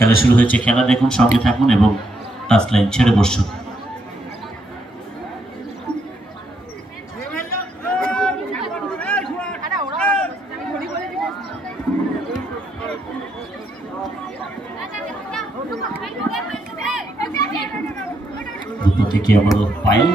খেলা শুরু হয়েছে। খেলা দেখুন, সঙ্গে থাকুন এবং টাচ লাইন ছেড়ে বসুন। দুটো থেকে আবারও পায়েল।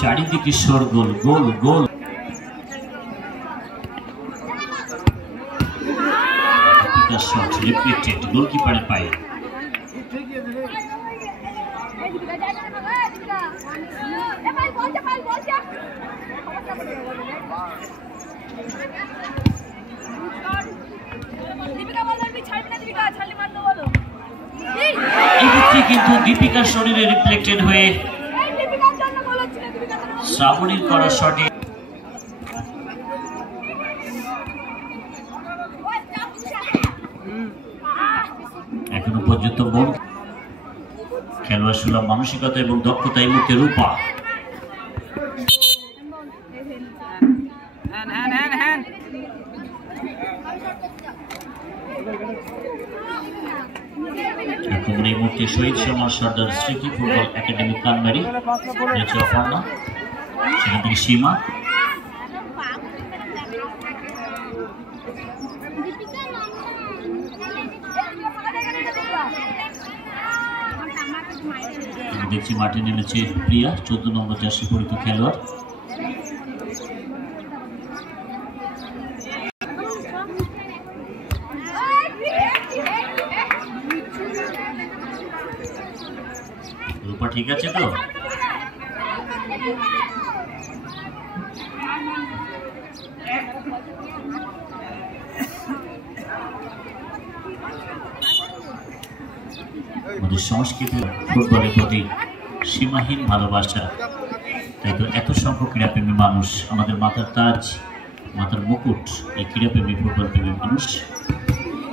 চারিদিকে শোরগোল, গোল গোল। শট রিপিটেড, গোলকিপারের পায়ে। কিন্তু দীপিকার শরীরে রিফ্লেক্টেড হয়ে শ্রাবণীর করা শটে এখনো পর্যন্ত বল খেলোয়াড় সুলভ মানসিকতা এবং দক্ষতা এই মুহূর্তে রূপা। এই মুহূর্তে শহীদ সমাজ সর্দার স্মৃতি ফুটবল একাডেমি কানমারি, অপর্ণা, সেখান থেকে সীমা। দেখছি মাঠে নেমেছে প্রিয়া, 14 নম্বর জার্সি পরিহিত খেলোয়াড়। রূপা ঠিক আছে তো? আমাদের সংস্কৃতি ফুটবলের প্রতি সীমাহীন ভালোবাসা, তাই তো এত সংখ্যক ক্রীড়াপ্রেমী মানুষ, আমাদের মাথার তাজ, মাথার মুকুট এই ক্রীড়াপ্রেমী ফুটবল প্রেমী মানুষ।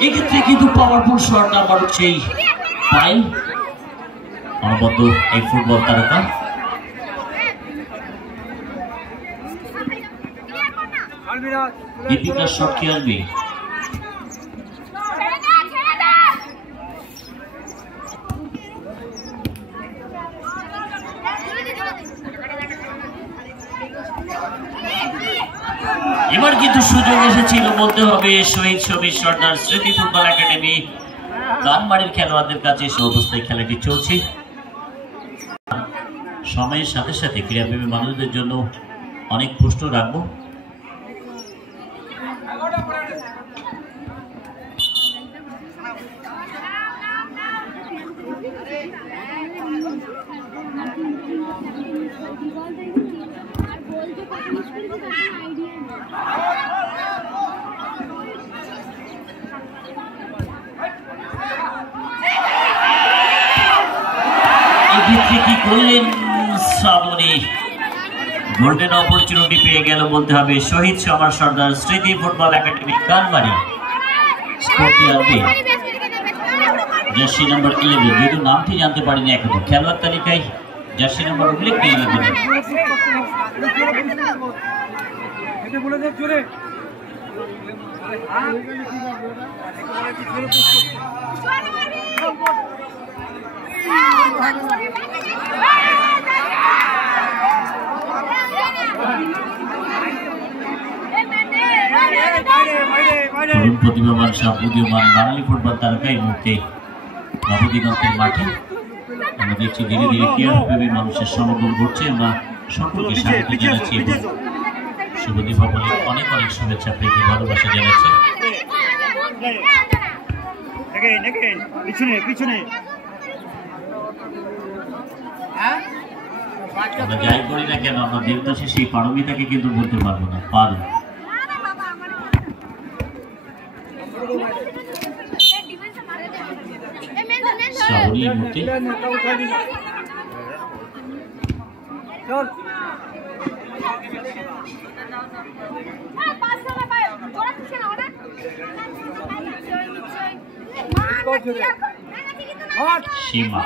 এক্ষেত্রে কিন্তু পাওয়ারফুল শট আবার সেই পাই অনবদ্য এই ফুটবল তারকা। দীপিকার শট কি আসবে? এবার কিন্তু সুযোগ এসেছিল বলতে হবে শহীদ সমীর সর্দার স্মৃতি ফুটবল একাডেমি কানমারির খেলোয়াড়দের কাছে। সে অবস্থায় খেলাটি চলছে। সময়ের সাথে সাথে ক্রীড়াপ্রেমী মানুষদের জন্য অনেক প্রশ্ন রাখবো। এক্ষেত্রে কি করলেন শ্রাবণী? গোল্ডেন অপরচুনিটি পেয়ে গেল বলতে হবে শহীদ সমাজ সর্দার স্মৃতি ফুটবল একাডেমি কানমারি। জার্সি নাম্বার 11, যেহেতু নামটি জানতে পারিনি এখনো, খেলোয়াড় তালিকায় জার্সি নাম্বার উল্লেখ নেই। প্রতিভাবান সব উদীয়মান বাঙালি ফুটবল তারকা এই মুহূর্তে নবদিগন্তের মাঠে। আমরা দেখছি ধীরে ধীরে ক্রীড়াপ্রেমী মানুষের সমাগম ঘটছে। আমরা সকলকে স্বাগত জানাচ্ছি এবং শুভ দীপাবলির অনেক অনেক শুভেচ্ছা প্রীতি ভালোবাসা জানাচ্ছি। আমরা যাই করি না কেন, আমরা দেবদাসের সেই পারমিতাকে কিন্তু বলতে পারবো না, পারো। শ্রাবণী মূর্তি সীমা